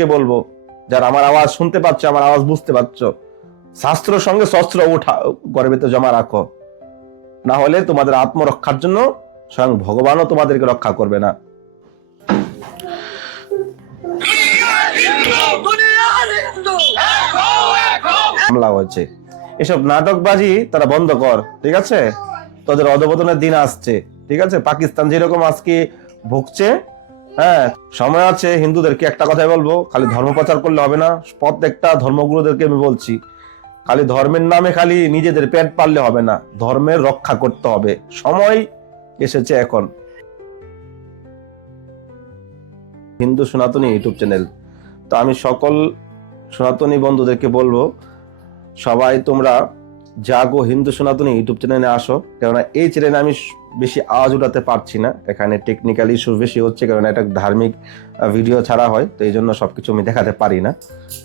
বন্ধুদেরকে বলবো, যারা আমার আওয়াজ শুনতে পাচ্ছ, আমার আওয়াজ বুঝতে পারছো, শাস্ত্রের সঙ্গে শস্ত্র গর্বে তো জমা রাখো, না হলে তোমাদের আত্মরক্ষার জন্য স্বয়ং ভগবানও তোমাদেরকে রক্ষা করবে না। হামলা হয়েছে, এসব নাটকবাজি তারা বন্ধ কর, ঠিক আছে? তোদের অধপতনের দিন আসছে, ঠিক আছে? পাকিস্তান যেরকম আজকে ভুগছে, হ্যাঁ, সময় আছে। হিন্দুদেরকে একটা কথাই বলবো, খালি ধর্ম প্রচার করলে হবে না। প্রত্যেকটা ধর্মগুরুদেরকে আমি বলছি, খালি ধর্মের নামে খালি নিজেদের পেট পাললে হবে না, ধর্মের রক্ষা করতে হবে। সময় এসেছে এখন। হিন্দু সনাতনী ইউটিউব চ্যানেল, তো আমি সকল সনাতনী বন্ধুদেরকে বলবো, সবাই তোমরা জাগো হিন্দু সনাতনী ইউটিউব চ্যানেলে আসো। কেননা এই চ্যানেলে আমি বেশি আওয়াজ উঠাতে পারছি না, এখানে টেকনিক্যাল ইস্যু বেশি হচ্ছে, কারণ এটা ধার্মিক ভিডিও ছাড়া হয়, তো এই জন্য সবকিছু আমি দেখাতে পারি না।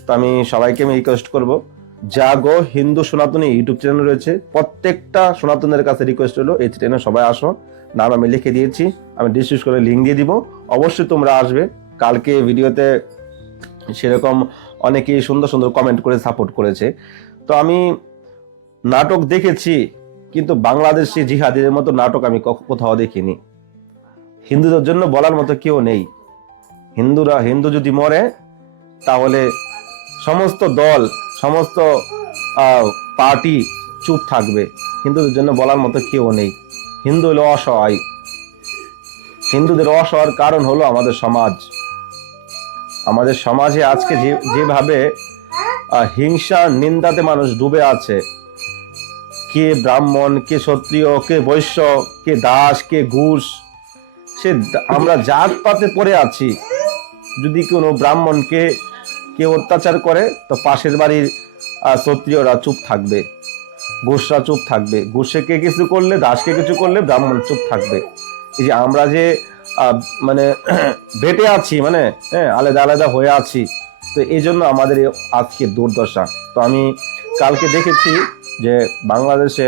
তো আমি সবাইকে আমি রিকোয়েস্ট করব, জাগো হিন্দু সনাতনী ইউটিউব চ্যানেল রয়েছে, প্রত্যেকটা সনাতনের কাছে রিকোয়েস্ট হলো এই চ্যানেলে সবাই আসো। নাম আমি লিখে দিয়েছি, আমি ডিসক্রিপশনে লিঙ্ক দিয়ে দিব, অবশ্যই তোমরা আসবে। কালকে ভিডিওতে সেরকম অনেকেই সুন্দর সুন্দর কমেন্ট করে সাপোর্ট করেছে। তো আমি নাটক দেখেছি, কিন্তু বাংলাদেশি জিহাদিদের মতো নাটক আমি কোথাও দেখিনি। হিন্দুদের জন্য বলার মতো কেউ নেই। হিন্দু যদি মরে, তাহলে সমস্ত দল, সমস্ত পার্টি চুপ থাকবে। হিন্দুদের জন্য বলার মতো কেউ নেই। হিন্দু হলো অসহায়। হিন্দুদের অসহায়ের কারণ হলো আমাদের সমাজ। আমাদের সমাজে আজকে যেভাবে হিংসা নিন্দাতে মানুষ ডুবে আছে, কে ব্রাহ্মণ, কে ক্ষত্রিয়, কে বৈশ্য, কে দাস, কে ঘুষ, সে আমরা জাত পাতে পড়ে আছি। যদি কোনো ব্রাহ্মণকে কেউ অত্যাচার করে, তো পাশের বাড়ির ক্ষত্রিয়রা চুপ থাকবে, ঘুষরা চুপ থাকবে, ঘুষকে কিছু করলে, দাসকে কিছু করলে ব্রাহ্মণ চুপ থাকবে। এই যে আমরা যে মানে বেটে আছি, মানে আলাদা আলাদা হয়ে আছি, তো এই জন্য আমাদের আজকে দুর্দশা। তো আমি কালকে দেখেছি যে বাংলাদেশে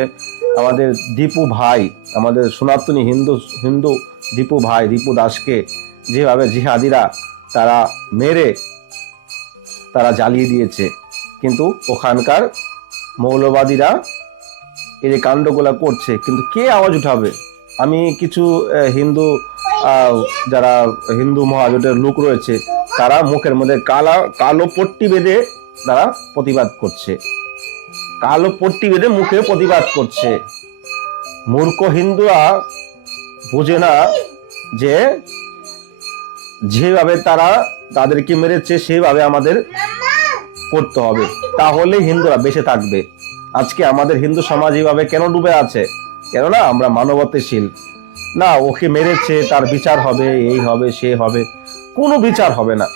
আমাদের দীপু ভাই, আমাদের সনাতনী হিন্দু দীপু ভাই, দীপু দাসকে যেভাবে জিহাদিরা তারা মেরে তারা জ্বালিয়ে দিয়েছে, কিন্তু ওখানকার মৌলবাদীরা এই যে কাণ্ডগুলা করছে, কিন্তু কে আওয়াজ উঠাবে? আমি কিছু হিন্দু যারা হিন্দু মহাজোটের লোক রয়েছে, তারা মুখের মধ্যে কালো পট্টি বেঁধে তারা প্রতিবাদ করছে, কালো পট্টি বেঁধে মুখে প্রতিবাদ করছে। মূর্খ হিন্দুরা বোঝে না যে যেভাবে তারা তাদেরকে মেরেছে সেভাবে আমাদের করতে হবে, তাহলে হিন্দুরা বেঁচে থাকবে। আজকে আমাদের হিন্দু সমাজ এইভাবে কেন ডুবে আছে? কেননা আমরা মানবতাশীল না। ওকে মেরেছে, তার বিচার হবে, এই হবে, সে হবে, কোনো বিচার হবে না।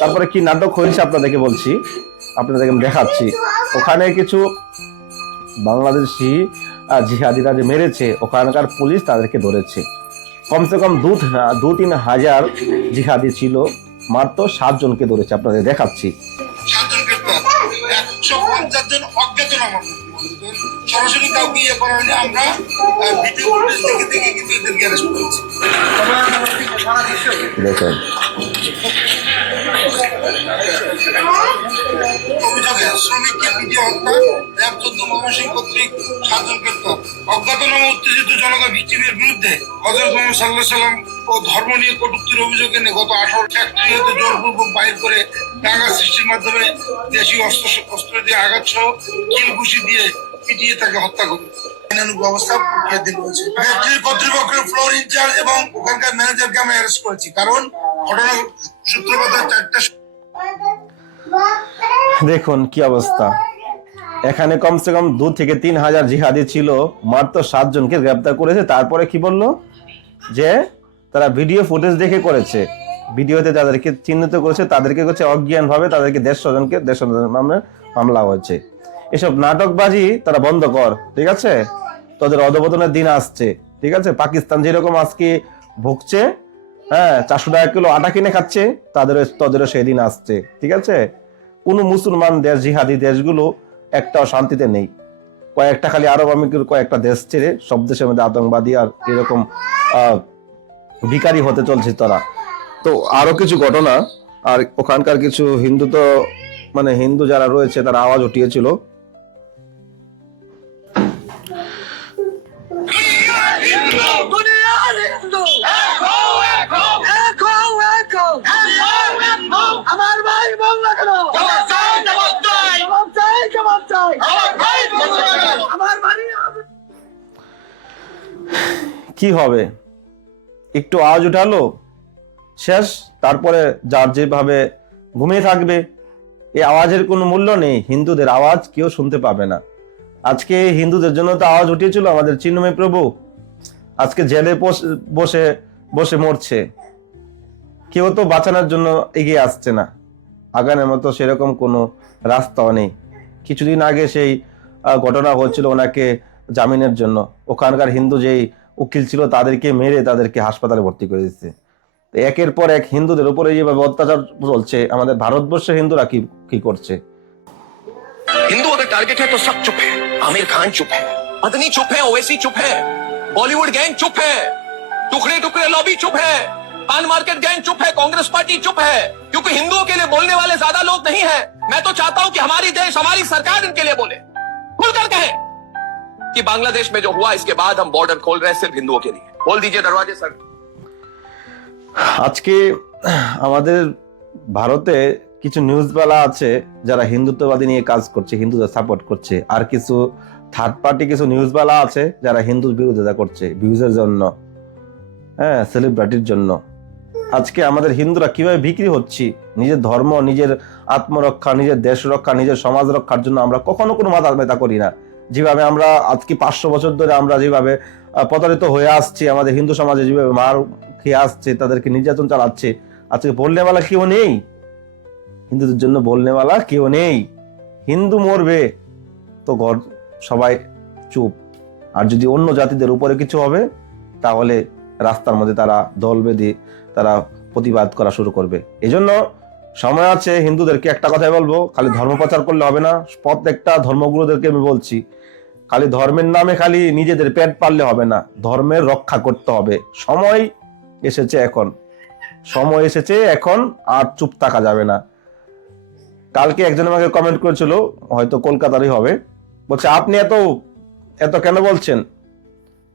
তারপরে কি নাটক হয়েছে আপনাদেরকে বলছি, আপনাদেরকে আমি দেখাচ্ছি। ওখানে কিছু বাংলাদেশি জিহাদিরা যে মেরেছে, ওখানকার পুলিশ তাদেরকে ধরেছে। কমসে কম 2-3 হাজার জিহাদি ছিল, মাত্র 7 জনকে ধরেছে। আপনাদের দেখাচ্ছি। সরাসরি কাউকে ইয়ে করা হলে আমরা ভিডিও ফুটেজ দেখে কিন্তু এদেরকে অ্যারেস্ট করেছি। দেখেন অভিযোগে শ্রমিককে পিটিয়ে হত্যা, র্যাব 14 ময়মনসিংহ কর্তৃক 7 জনকে গ্রেপ্তার। অজ্ঞাতনামা উত্তেজিত জনতা বিক্ষোভের বিরুদ্ধে হযরত মুহাম্মদ সাল্লাল্লাহু আলাইহি সাল্লাম ও ধর্ম নিয়ে কটূক্তির অভিযোগে নিয়ে গত 18 ফ্যাক্টরি হতে জোরপূর্বক বাইর করে দাঙ্গা সৃষ্টির মাধ্যমে দেশীয় অস্ত্র দিয়ে আঘাত সহ কিল ঘুষি দিয়ে পিটিয়ে তাকে হত্যা করে ব্যবস্থা রয়েছে। ফ্যাক্টরির কর্তৃপক্ষের ফ্লোর ইনচার্জ এবং ওখানকার ম্যানেজারকে আমি অ্যারেস্ট করেছি, কারণ ঘটনা সূত্রপাত 4টা। দেখুন কি অবস্থা। এখানে কমসে কম 2-3 হাজার জিহাদি ছিল, মাত্র 7 জনকে গ্রেপ্তার করেছে। তারপরে কি বললো যে তারা ভিডিও ফুটেজ দেখে করেছে, ভিডিওতে তাদেরকে চিহ্নিত করেছে, তাদেরকে করছে অজ্ঞানভাবে, তাদেরকে 150 জনকে 150 মামলা হয়েছে। এসব নাটকবাজি তারা বন্ধ কর, ঠিক আছে? তোদের অধপতনের দিন আসছে, ঠিক আছে? পাকিস্তান যেরকম আজকে ভুগছে, 400 টাকা কিলো আটা কিনে খাচ্ছে, তাদেরও সেদিন আসছে, ঠিক আছে? কোনো মুসলমান দেশ, জিহাদি দেশগুলো একটাও শান্তিতে নেই। কয়েকটা খালি আরব আমিরের কয়েকটা দেশ ছেড়ে সব দেশের মধ্যে আতঙ্কবাদী আর এরকম ভিখারি হতে চলছে তারা। তো আরো কিছু ঘটনা আর ওখানকার কিছু হিন্দু তো মানে হিন্দু যারা রয়েছে তারা আওয়াজ উঠিয়েছিল। আমার ভাই বললো কেন? জবাব চাই। আমার বাড়ি কি হবে, একটু আওয়াজ উঠালো শেষ, তারপরে যার যেভাবে ঘুমিয়ে থাকবে। এই আওয়াজের কোনো মূল্য নেই, হিন্দুদের আওয়াজ কেউ শুনতে পাবে না। আজকে হিন্দুদের জন্য তো আওয়াজ উঠিয়েছিল আমাদের চিন্ময় প্রভু, আজকে জেলে বসে বসে মরছে, কেউ তো বাঁচানোর জন্য এগিয়ে আসছে না। আগানের মতো সেরকম কোনো রাস্তাও নেই। কিছুদিন আগে সেই ঘটনা হচ্ছিল ওনাকে জামিনের জন্য, ওখানকার হিন্দু যেই উকিল ছিল তাদেরকে মেরে তাদেরকে হাসপাতালে ভর্তি করে দিচ্ছে। একের পর এক হিন্দুদের উপরে যেভাবে অত্যাচার চলছে, আমাদের ভারতবর্ষের হিন্দুরা কি কি করছে। हिंदू अगर टारगेट है तो सब चुप है। आमिर खान चुप है, अदनी चुप है, ओवैसी चुप है, बॉलीवुड गैंग चुप है, टुकड़े टुकड़े लॉबी चुप है, पान मार्केट गैंग चुप है, कांग्रेस पार्टी चुप है, क्योंकि हिंदुओं के लिए बोलने वाले ज्यादा लोग नहीं हैं। मैं तो चाहता हूं कि हमारी देश, हमारी सरकार इनके लिए बोले, खुलकर कहे कि बांग्लादेश में जो हुआ इसके बाद हम बॉर्डर खोल रहे हैं सिर्फ हिंदुओं के लिए। बोल दीजिए दरवाजे सर। আজকে আমাদের ভারতে কিছু নিউজওয়ালা আছে যারা হিন্দুত্ববাদী নিয়ে কাজ করছে, হিন্দুদের সাপোর্ট করছে, আর কিছু থার্ড পার্টি কিছু নিউজওয়ালা আছে যারা হিন্দুর বিরোধিতা করছে ভিউজের জন্য, হ্যাঁ, সেলিব্রিটির জন্য। আজকে আমাদের হিন্দুরা কিভাবে বিক্রি হচ্ছি, নিজের ধর্ম, নিজের আত্মরক্ষা, নিজের দেশ রক্ষা, নিজের সমাজ রক্ষার জন্য আমরা কখনো কোনো মাথা ব্যথা করি না। যেভাবে আমরা আজকে 500 বছর ধরে আমরা যেভাবে প্রতারিত হয়ে আসছি, আমাদের হিন্দু সমাজে যেভাবে মার খেয়ে আসছে, তাদেরকে নির্যাতন চালাচ্ছে, আজকে বলনেওয়ালা কেউ নেই, হিন্দুদের জন্য বলনেওয়ালা কেউ নেই। হিন্দু মরবে তো ঘর সবাই চুপ, আর যদি অন্য জাতিদের উপরে কিছু হবে তাহলে রাস্তার মধ্যে তারা দল বেঁধে তারা প্রতিবাদ করা শুরু করবে। এজন্য সময় আছে, হিন্দুদেরকে একটা কথাই বলবো, খালি ধর্ম প্রচার করলে হবে না। প্রত্যেকটা ধর্মগুরুদেরকে আমি বলছি, খালি ধর্মের নামে খালি নিজেদের পেট পাললে হবে না, ধর্মের রক্ষা করতে হবে। সময় এসেছে এখন, সময় এসেছে এখন, আর চুপ থাকা যাবে না। কালকে একজন আমাকে কমেন্ট করেছিল, হয়তো কলকাতারই হবে, বলছে আপনি এত এত কেন বলছেন?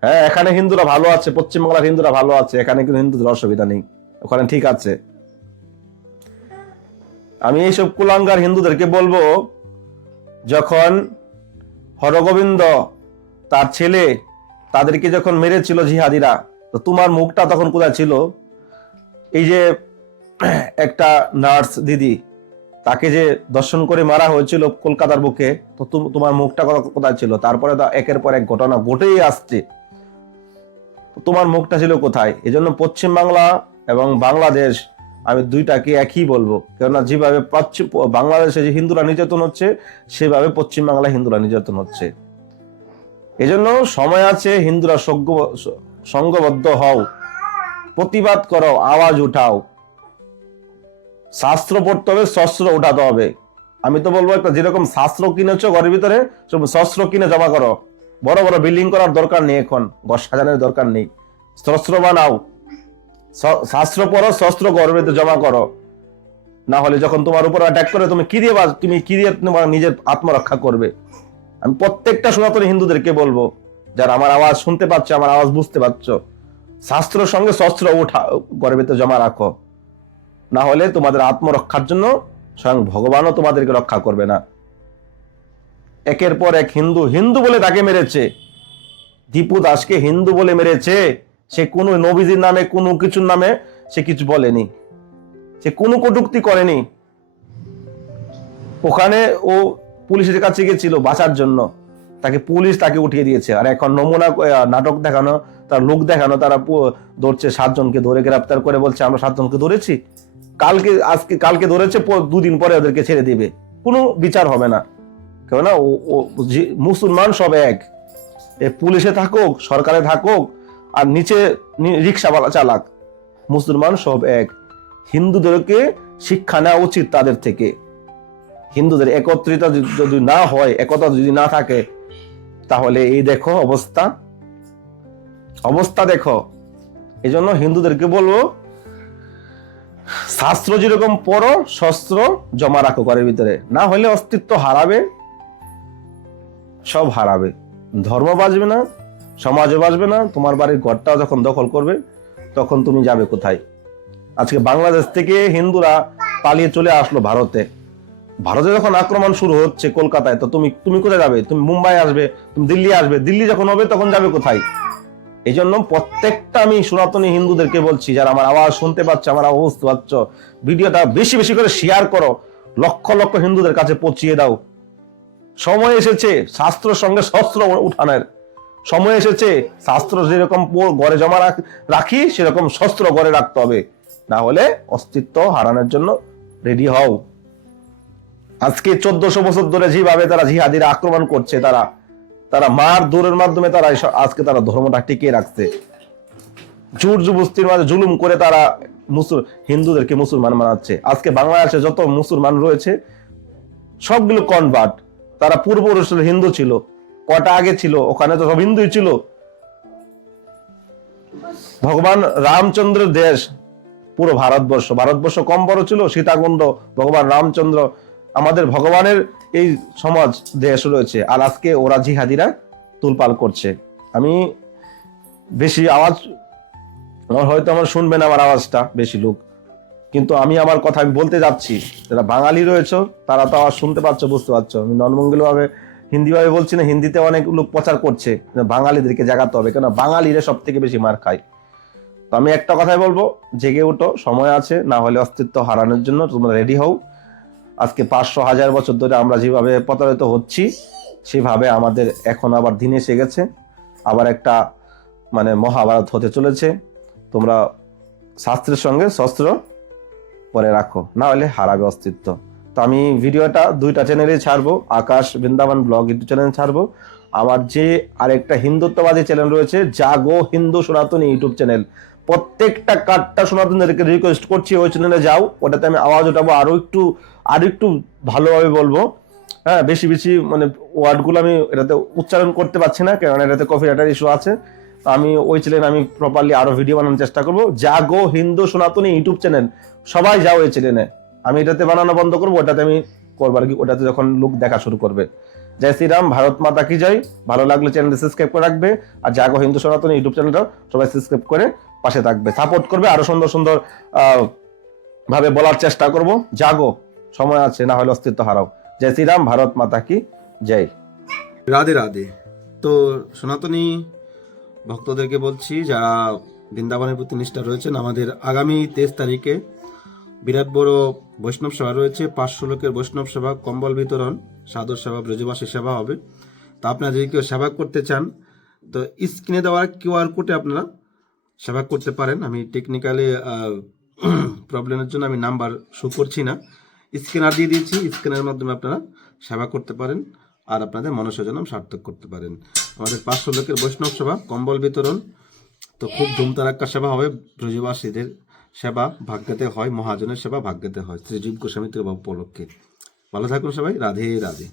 হ্যাঁ, এখানে হিন্দুরা ভালো আছে, পশ্চিমবাংলার হিন্দুরা ভালো আছে, এখানে কিন্তু হিন্দুদের অসুবিধা নেই, ওখানে ঠিক আছে। আমি এইসব কুলাঙ্গার হিন্দুদেরকে বলবো, যখন হরগোবিন্দ তার ছেলে তাদেরকে যখন মেরেছিল জিহাদিরা, তো তোমার মুখটা তখন কোথায় ছিল? এই যে একটা নার্স দিদি, তাকে যে দর্শন করে মারা হয়েছিল কলকাতার বুকে, তো তোমার মুখটা কোথায় ছিল? তারপরে তো একের পর এক ঘটনা ঘটেই আসছে, তোমার মুখটা ছিল কোথায়? এজন্য পশ্চিমবাংলা এবং বাংলাদেশ, আমি দুইটাকে একই বলবো, কেননা যেভাবে বাংলাদেশে যে হিন্দুরা নির্যাতন হচ্ছে, সেভাবে পশ্চিমবাংলায় হিন্দুরা নির্যাতন হচ্ছে। এজন্য সময় আছে, হিন্দুরা সংঘবদ্ধ হও, প্রতিবাদ করো, আওয়াজ উঠাও, শাস্ত্র পড়তে হবে, শস্ত্র উঠাতে হবে। আমি তো বলবো, একটা যেরকম শাস্ত্র কিনেছো ঘরের ভিতরে, শস্ত্র কিনে জমা করো। বড় বড় বিল্ডিং করার দরকার নেই, এখন ঘর সাজানোর দরকার নেই, শস্ত্র বানাও, শাস্ত্র পড়ো, শস্ত্র ঘরের ভিতরে জমা করো। না হলে যখন তোমার উপর অ্যাটাক করে, তুমি কি দিয়ে তোমার নিজের আত্মরক্ষা করবে? আমি প্রত্যেকটা সনাতনী হিন্দুদেরকে বলবো, যারা আমার আওয়াজ শুনতে পাচ্ছ, আমার আওয়াজ বুঝতে পারছো, শাস্ত্রের সঙ্গে শস্ত্র উঠা ঘরের ভিতরে জমা রাখো, না হলে তোমাদের আত্মরক্ষার জন্য স্বয়ং ভগবানও তোমাদেরকে রক্ষা করবে না। একের পর এক হিন্দু হিন্দু বলে তাকে মেরেছে, দীপু দাসকে হিন্দু বলে মেরেছে। সে কোনো নবীজির নামে, কোনো কিছুর নামে সে কিছু বলেনি, সে কোনো কটূক্তি করেনি। ওখানে ও পুলিশের কাছে গিয়েছিল বাঁচার জন্য, পুলিশ তাকে উঠিয়ে দিয়েছে। আর এখন নমুনা নাটক দেখানো, তার লোক দেখানো, তারা ধরছে 7 জনকে ধরে গ্রেপ্তার করে, বলছে আমরা 7 জনকে ধরেছি, কালকে ধরেছে, 2 দিন পরে ওদেরকে ছেড়ে দিবে। কোনো বিচার হবে না, কেননা মুসলমান সব এক, পুলিশে থাকুক, সরকারে থাকুক, আর নিচে রিক্সাওয়ালা চালাক, মুসলমান সব এক। হিন্দুদেরকে শিক্ষা নেওয়া উচিত তাদের থেকে। হিন্দুদের একত্রিত যদি না হয়, একতা যদি না থাকে, তাহলে এই দেখো অবস্থা দেখো। এই জন্য হিন্দুদেরকে বলবো, শাস্ত্র যেরকম পড়ো, শস্ত্র জমা রাখো ঘরের ভিতরে, না হলে অস্তিত্ব হারাবে, সব হারাবে। ধর্ম বাঁচবে না, সমাজও বাঁচবে না, তোমার বাড়ির ঘরটাও যখন দখল করবে তখন তুমি যাবে কোথায়? আজকে বাংলাদেশ থেকে হিন্দুরা পালিয়ে চলে আসলো ভারতে। ভারতে যখন আক্রমণ শুরু হচ্ছে কলকাতায়, তো তুমি কোথায় যাবে? তুমি মুম্বাই আসবে, তুমি দিল্লি আসবে, দিল্লি যখন হবে তখন যাবে কোথায়? এই জন্য প্রত্যেকটা আমি সনাতনী হিন্দুদেরকে বলছি, যারা আমার আওয়াজ শুনতে পাচ্ছ, আমার আওয়াজ বুঝতে পারছ, ভিডিওটা বেশি বেশি করে শেয়ার করো, লক্ষ লক্ষ হিন্দুদের কাছে পৌঁছিয়ে দাও। সময় এসেছে শাস্ত্রের সঙ্গে শস্ত্র উঠানোর, সময় এসেছে। শাস্ত্র যেরকম ঘরে জমা রাখি, সেরকম শস্ত্র ঘরে রাখতে হবে, না হলে অস্তিত্ব হারানোর জন্য রেডি হও। আজকে 1400 বছর ধরে যেভাবে তারা জিহাদিরা আক্রমণ করছে, তারা মার দৌড়ের মাধ্যমে তারা আজকে তারা ধর্মটা টিকিয়ে রাখছে। জোর জবরদস্তির মাঝে জুলুম করে তারা হিন্দুদেরকে মুসলমান বানাচ্ছে। আজকে বাংলাদেশে যত মুসলমান রয়েছে সবগুলো কনভার্ট, তারা পূর্বপুরুষের হিন্দু ছিল। কটা আগে ছিল? ওখানে তো সব হিন্দুই ছিল। ভগবান রামচন্দ্রের দেশ পুরো ভারতবর্ষ কম বড় ছিল? সীতাকুণ্ড, ভগবান রামচন্দ্র, আমাদের ভগবানের এই সমাজ দেশ রয়েছে। আর আজকে ওরা জিহাদিরা তুলপাল করছে। আমি বেশি আওয়াজ হয়তো আমার শুনবে না, আমার আওয়াজটা বেশি লোক, কিন্তু আমি আমার কথা আমি বলতে যাচ্ছি। যারা বাঙালি রয়েছে তারা তো আওয়াজ শুনতে পাচ্ছ, বুঝতে পারছো। আমি নর্মঙ্গল ভাবে হিন্দি ভাবে বলছি না, হিন্দিতে অনেক লোক প্রচার করছে বাঙালিদেরকে জাগাতে হবে, কেন বাঙালিরা সব থেকে বেশি মার খায়। তো আমি একটা কথাই বলবো, জেগে উঠো, সময় আছে, না হলে অস্তিত্ব হারানোর জন্য তোমরা রেডি হও। আজকে 500-1000 বছর ধরে আমরা যেভাবে প্রতারিত হচ্ছি, সেভাবে আমাদের এখন আবার দিন এসে গেছে, আবার একটা মহাভারত হতে চলেছে। তোমরা শাস্ত্রের সঙ্গে শস্ত্র পরে রাখো, না হলে হারাবে অস্তিত্ব। তো আমি ভিডিওটা 2টা চ্যানেলে ছাড়বো, আকাশ বৃন্দাবন ব্লগ ইউটিউব চ্যানেলে ছাড়বো। আমার যে আরেকটা হিন্দুত্ববাদী চ্যানেল রয়েছে, জাগো হিন্দু সনাতনী ইউটিউব চ্যানেল, প্রত্যেকটা কাটটা সনাতনীদেরকে রিকোয়েস্ট করছি ওই চ্যানেলে যাও। ওটাতে আমি আওয়াজ উঠাবো, আরো একটু ভালোভাবে বলবো। হ্যাঁ, বেশি ওয়ার্ডগুলো আমি এটাতে উচ্চারণ করতে পারছি না, কারণ এটাতে কপিরাইটের ইস্যু আছে। আমি ওই চ্যানেলে আমি প্রপারলি আরো ভিডিও বানানোর চেষ্টা করবো। জাগো হিন্দু সনাতনী ইউটিউব চ্যানেল, সবাই যাও এই চ্যানেলে। আমি এটাতে বানানো বন্ধ করবো, ওটাতে আমি করবার কি, ওটাতে যখন লোক দেখা শুরু করবে। জয় শ্রীরাম, ভারত মাতা কি জয়। ভালো লাগলে চ্যানেলটা সাবস্ক্রাইব করে রাখবে, আর জাগো হিন্দু সনাতনী ইউটিউব চ্যানেলটা সবাই সাবস্ক্রাইব করে পাশে থাকবে, সাপোর্ট করবে। আরো সুন্দর সুন্দর ভাবে বলার চেষ্টা করব। জাগো, সময় আছে, না হলে অস্তিত্ব হারাও। জয় শ্রীরাম, ভারত মাতা কি জয়। রাধে রাধে। তো সনাতনী ভক্তদেরকে বলছি, যারা বৃন্দাবনের প্রতি নিষ্ঠা রয়েছেন, আমাদের আগামী 23 তারিখে বিরাট বড় বৈষ্ণব সেবা রয়েছে। 500 লোকের বৈষ্ণব সেবা, কম্বল বিতরণ, সাধুর সেবা, ব্রজবাসী সেবা হবে। তো আপনারা যদি কেউ সেবা করতে চান, তো স্ক্রিনে দেওয়ার QR কোডে আপনারা সেবা করতে পারেন। আমি টেকনিক্যালি প্রবলেমের জন্য আমি নাম্বার শো করছি না, স্ক্যানার দিয়ে দিয়েছি। স্ক্যানের মাধ্যমে আপনারা সেবা করতে পারেন, আর আপনাদের মনসাজনম সার্থক করতে পারেন। আমাদের 500 লোকের বৈষ্ণব সেবা, কম্বল বিতরণ, তো খুব ধুমধারাক্কা সেবা হবে। ব্রজবাসীদের সেবা ভাগ্যতে হয়, মহাজনের সেবা ভাগ্যতে হয়, শ্রীজীব গোস্বামী উপলক্ষে। ভালো থাকুন সবাই, রাধে রাধে।